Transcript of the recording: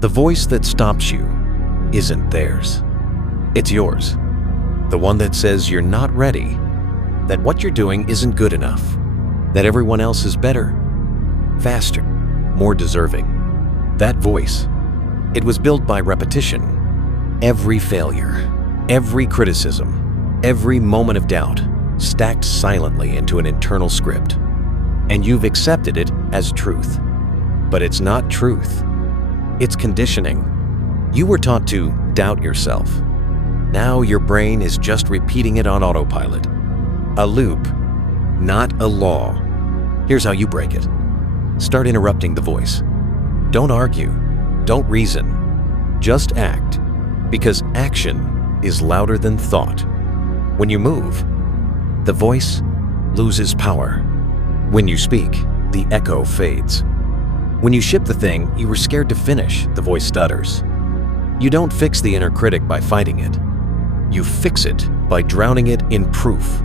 The voice that stops you isn't theirs. It's yours. The one that says you're not ready, that what you're doing isn't good enough, that everyone else is better, faster, more deserving. That voice, it was built by repetition. Every failure, every criticism, every moment of doubt stacked silently into an internal script. And you've accepted it as truth. But it's not truth. It's conditioning. You were taught to doubt yourself. Now your brain is just repeating it on autopilot. A loop, not a law. Here's how you break it. Start interrupting the voice. Don't argue. Don't reason. Just act. Because action is louder than thought. When you move, the voice loses power. When you speak, the echo fades. When you ship the thing you were scared to finish, the voice stutters. You don't fix the inner critic by fighting it. You fix it by drowning it in proof.